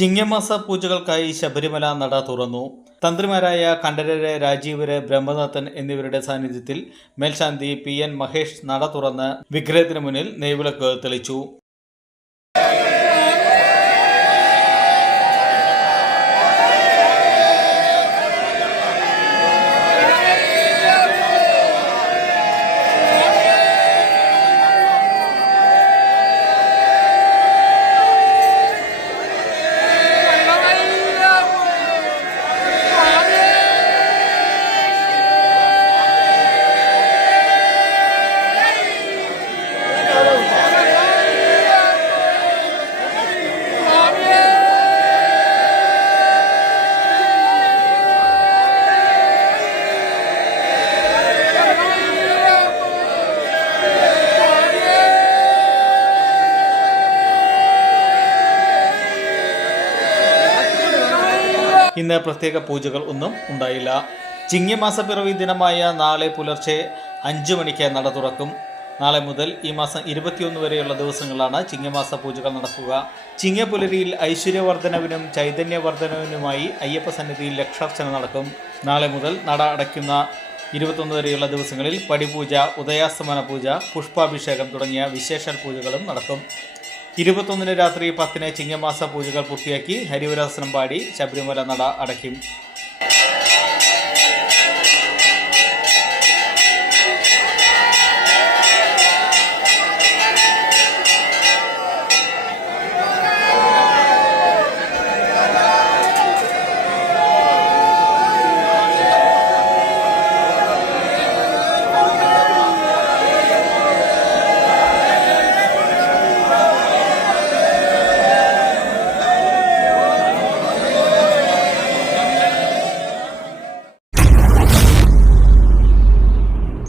ചിങ്ങമാസ പൂജകൾക്കായി ശബരിമല നട തുറന്നു. തന്ത്രിമാരായ കണ്ഠരര് രാജീവര് ബ്രഹ്മനാഥൻ എന്നിവരുടെ സാന്നിധ്യത്തിൽ മേൽശാന്തി പി എൻ മഹേഷ് നട തുറന്ന് വിഗ്രഹത്തിന് മുന്നിൽ നെയ്വിളക്ക് തെളിച്ചു. ഇന്ന് പ്രത്യേക പൂജകൾ ഒന്നും ഉണ്ടായില്ല. ചിങ്ങമാസ പിറവി ദിനമായ നാളെ പുലർച്ചെ അഞ്ചു മണിക്ക് നട തുറക്കും. നാളെ മുതൽ ഈ മാസം ഇരുപത്തിയൊന്ന് വരെയുള്ള ദിവസങ്ങളാണ് ചിങ്ങമാസ പൂജകൾ നടക്കുക. ചിങ്ങപുലരിയിൽ ഐശ്വര്യവർദ്ധനവിനും ചൈതന്യവർദ്ധനവിനുമായി അയ്യപ്പ സന്നിധിയിൽ ലക്ഷാർച്ചന നടക്കും. നാളെ മുതൽ നട അടയ്ക്കുന്ന ഇരുപത്തൊന്ന് വരെയുള്ള ദിവസങ്ങളിൽ പടിപൂജ ഉദയാസ്തമന പൂജ പുഷ്പാഭിഷേകം തുടങ്ങിയ വിശേഷ പൂജകളും നടക്കും. ഇരുപത്തൊന്നിന് രാത്രി പത്തിന് ചിങ്ങമാസ പൂജകൾ പൂർത്തിയാക്കി ഹരിവരാസനം പാടി ശബരിമല നട അടയ്ക്കും.